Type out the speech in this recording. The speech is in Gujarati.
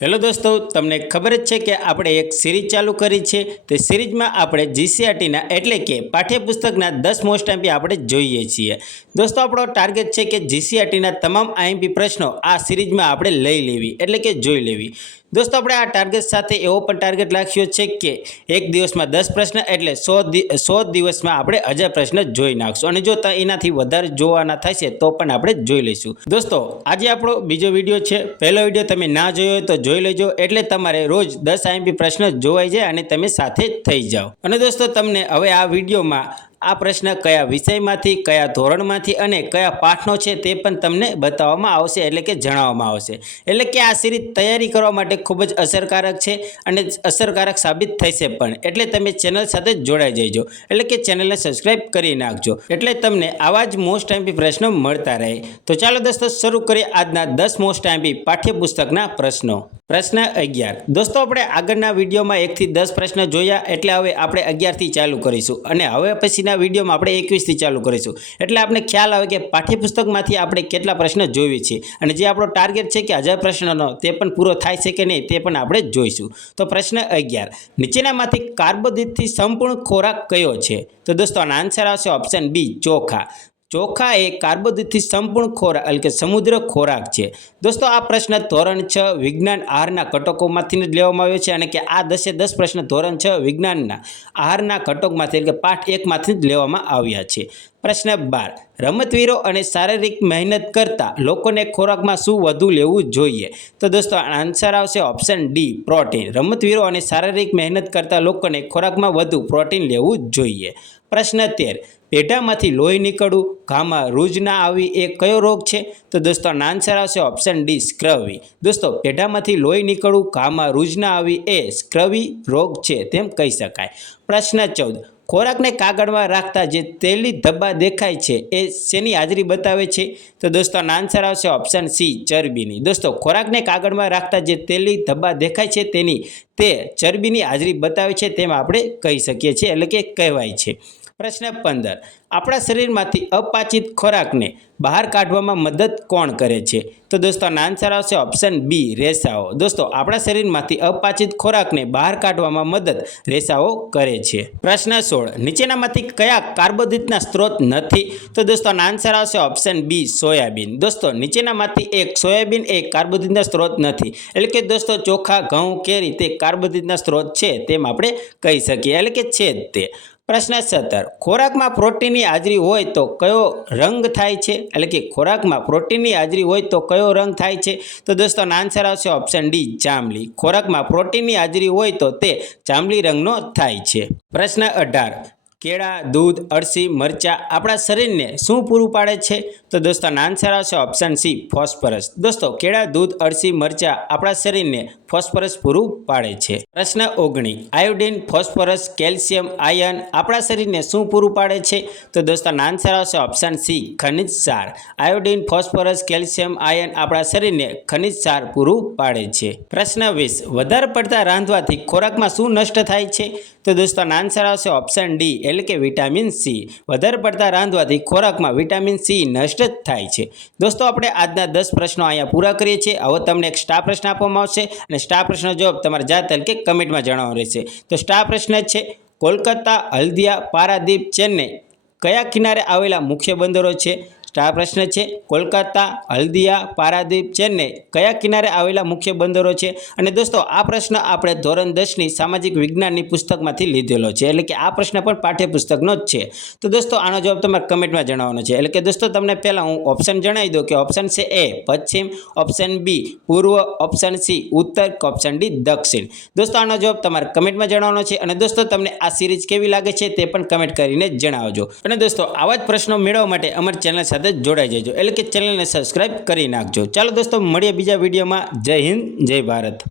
હેલો દોસ્તો, તમને ખબર જ છે કે આપણે એક સિરીઝ ચાલુ કરી છે। તે સિરીઝમાં આપણે જીસીઆરટીના એટલે કે પાઠ્યપુસ્તકના 10 મોસ્ટ આઈએમપી આપણે જોઈએ છીએ। દોસ્તો, આપણો ટાર્ગેટ છે કે જીસીઆરટીના તમામ આઈએમપી પ્રશ્નો આ સિરીઝમાં આપણે લઈ લેવી એટલે કે જોઈ લેવી। દોસ્તો, આપણે આ ટાર્ગેટ સાથે એવો પણ ટાર્ગેટ રાખ્યો છે કે એક દિવસમાં 10 પ્રશ્ન એટલે 100 દિવસમાં આપણે 1000 પ્રશ્ન જોઈ નાખશું અને જો એનાથી વધારે જોવાના થશે તો પણ આપણે જોઈ લઈશું। દોસ્તો, આજે આપણો બીજો વિડીયો છે। પહેલો વિડીયો તમે ના જોયો હોય તો જોઈ લેજો એટલે તમારે રોજ 10 આઈએમપી પ્રશ્ન જોવાઈ જાય અને તમે સાથે થઈ જાઓ। અને દોસ્તો, તમને હવે આ વિડીયોમાં આ પ્રશ્ન કયા વિષયમાંથી, કયા ધોરણમાંથી અને કયા પાઠનો છે તે પણ તમને બતાવવામાં આવશે એટલે કે જણાવવામાં આવશે। એટલે કે આ સિરીઝ તૈયારી કરવા માટે ખૂબ જ અસરકારક છે અને અસરકારક સાબિત થશે પણ। એટલે તમે ચેનલ સાથે જોડાઈ જજો એટલે કે ચેનલને સબસ્ક્રાઇબ કરી નાખજો એટલે તમને આવા જ મોસ્ટ આઈએમપી પ્રશ્નો મળતા રહે। તો ચાલો દોસ્તો, શરૂ કરીએ આજના 10 મોસ્ટ આઈએમપી પાઠ્યપુસ્તકના પ્રશ્નો। પ્રશ્ન 11। દોસ્તો, આપણે આગળના વિડીયોમાં 1 થી 10 પ્રશ્ન જોયા એટલે હવે આપણે 11 થી ચાલુ કરીશું અને હવે પછીના વિડીયોમાં આપણે 21 થી ચાલુ કરીશું એટલે આપણે ખ્યાલ આવે કે પાઠ્યપુસ્તકમાંથી આપણે કેટલા પ્રશ્ન જોઈએ છે અને જે આપણો ટાર્ગેટ છે કે 1000 પ્રશ્નનો તે પણ પૂરો થાય છે કે નહીં તે પણ આપણે જોઈશું। તો પ્રશ્ન 11। નીચેનામાંથી કાર્બોદિતથી સંપૂર્ણ ખોરાક કયો છે? તો દોસ્તો, આનો આન્સર આવશે ઓપ્શન બી, ચોખા। ચોખા એ કાર્બોદિતથી સંપૂર્ણ ખોરાક એટલે કે સમુદ્ર ખોરાક છે। દોસ્તો, આ પ્રશ્ન ધોરણ 6 વિજ્ઞાન આહારના ઘટકોમાંથી જ લેવામાં આવ્યો છે અને કે આ 10 પ્રશ્ન ધોરણ 6 વિજ્ઞાનના આહારના ઘટકમાંથી એટલે કે પાઠ 1 માંથી જ લેવામાં આવ્યા છે। પ્રશ્ન 12। રમતવીરો અને શારીરિક મહેનત કરતા લોકોને ખોરાકમાં શું વધુ લેવું જોઈએ? તો દોસ્તો, આન્સર આવશે ઓપ્શન ડી, પ્રોટીન। રમતવીરો અને શારીરિક મહેનત કરતા લોકોને ખોરાકમાં વધુ પ્રોટીન લેવું જોઈએ। પ્રશ્ન 13। પેઢામાંથી લોહી નીકળવું, ઘામાં રૂજ ના આવી એ કયો રોગ છે? તો દોસ્તો, આન્સર આવશે ઓપ્શન ડી, સ્ક્રવી। દોસ્તો, પેઢામાંથી લોહી નીકળવું, ઘામાં રૂજ ના આવી એ સ્ક્રવી રોગ છે તેમ કહી શકાય। પ્રશ્ન 14। ખોરાકને કાગળમાં રાખતા જે તેલી ધબ્બા દેખાય છે એ શેની હાજરી બતાવે છે? તો દોસ્તો, આન્સર આવશે ઓપ્શન સી, ચરબીની। દોસ્તો, ખોરાકને કાગળમાં રાખતા જે તેલી ધબ્બા દેખાય છે તે ચરબીની હાજરી બતાવે છે તેમ આપણે કહી શકીએ છીએ એટલે કે કહેવાય છે। પ્રશ્ન 15। આપણા શરીરમાંથી અપાચિત ખોરાકને બહાર કાઢવામાં મદદ કોણ કરે છે? તો દોસ્તો, આન્સર આવશે ઓપ્શન બી, રેસાઓ। દોસ્તો, આપણા શરીરમાંથી અપાચિત ખોરાકને બહાર કાઢવામાં મદદ રેસાઓ કરે છે। પ્રશ્ન 16। નીચેનામાંથી કયા કાર્બોદિતના સ્ત્રોત નથી? તો દોસ્તો, આન્સર આવશે ઓપ્શન બી, સોયાબીન। દોસ્તો, નીચેનામાંથી એક સોયાબીન એ કાર્બોદિતના સ્ત્રોત નથી એટલે કે દોસ્તો, ચોખા, ઘઉં, કેરી તે કાર્બોદિતના સ્ત્રોત છે તેમ આપણે કહી શકીએ એટલે કે છે જ તે। પ્રશ્ન 17। ખોરાકમાં પ્રોટીનની હાજરી હોય તો કયો રંગ થાય છે? એટલે કે ખોરાકમાં પ્રોટીનની હાજરી હોય તો કયો રંગ થાય છે? તો દોસ્તો, આન્સર આવશે ઓપ્શન ડી, જાંબલી। ખોરાકમાં પ્રોટીનની હાજરી હોય તો તે જાંબલી રંગનો થાય છે। પ્રશ્ન 18। કેળા, દૂધ, અળસી, મરચાં આપણા શરીરને શું પૂરું પાડે છે? તો દોસ્તો, આન્સર આવશે ઓપ્શન સી, ફોસ્ફરસ। દોસ્તો, કેળા, દૂધ, અળસી, મરચાં આપણા શરીરને ફોસ્ફરસ પૂરું પાડે છે। પ્રશ્ન 19। આયોડિન, ફોસ્ફરસ, કેલ્શિયમ, આયર્ન આપણા શરીરને શું પૂરું પાડે છે? તો દોસ્તો, આન્સર આવશે ઓપ્શન સી, ખનિજ સાર। આયોડિન, ફોસ્ફરસ, કેલ્શિયમ, આયર્ન આપણા શરીરને ખનિજ સાર પૂરું પાડે છે। પ્રશ્ન 20। વધારે પડતા રાંધવાથી ખોરાકમાં શું નષ્ટ થાય છે? તો દોસ્તો, આન્સર આવશે ઓપ્શન ડી એટલે કે વિટામિન સી। વધારે પડતા રાંધવાથી ખોરાકમાં વિટામિન સી નષ્ટ થાય છે। દોસ્તો, આપણે આજના 10 પ્રશ્નો અહીંયા પૂરા કરીએ છીએ। હવે તમને એક સ્ટાર પ્રશ્ન આપવામાં આવશે અને સ્ટાર પ્રશ્નનો જવાબ તમારે જાતે કે કમેન્ટમાં જણાવવાનો રહેશે। તો સ્ટાર પ્રશ્ન છે, કોલકાતા, હલ્દિયા, પારાદીપ, ચેન્નઈ કયા કિનારે આવેલા મુખ્ય બંદરો છે? સ્ટાર પ્રશ્ન છે, કોલકાતા, હલ્દિયા, પારાદીપ, ચેન્નઈ કયા કિનારે આવેલા મુખ્ય બંદરો છે? અને દોસ્તો, આ પ્રશ્ન આપણે ધોરણ 10ની સામાજિક વિજ્ઞાનની પુસ્તકમાંથી લીધેલો છે એટલે કે આ પ્રશ્ન પણ પાઠ્યપુસ્તકનો જ છે। તો દોસ્તો, આનો જવાબ તમારે કમેન્ટમાં જણાવવાનો છે એટલે કે દોસ્તો, તમને પહેલાં હું ઓપ્શન જણાવી દઉં કે ઓપ્શન છે એ પશ્ચિમ, ઓપ્શન બી પૂર્વ, ઓપ્શન સી ઉત્તર, ઓપ્શન ડી દક્ષિણ। દોસ્તો, આનો જવાબ તમારે કમેન્ટમાં જણાવવાનો છે અને દોસ્તો, તમને આ સિરીઝ કેવી લાગે છે તે પણ કમેન્ટ કરીને જણાવજો। અને દોસ્તો, આવા જ પ્રશ્નો મેળવવા માટે અમારી ચેનલ સાથે જોડાઈ જજો એટલે કે ચેનલને સબસ્ક્રાઇબ કરી નાખજો। ચાલો દોસ્તો, મળીએ બીજા વિડીયોમાં। જય હિન્દ, જય ભારત।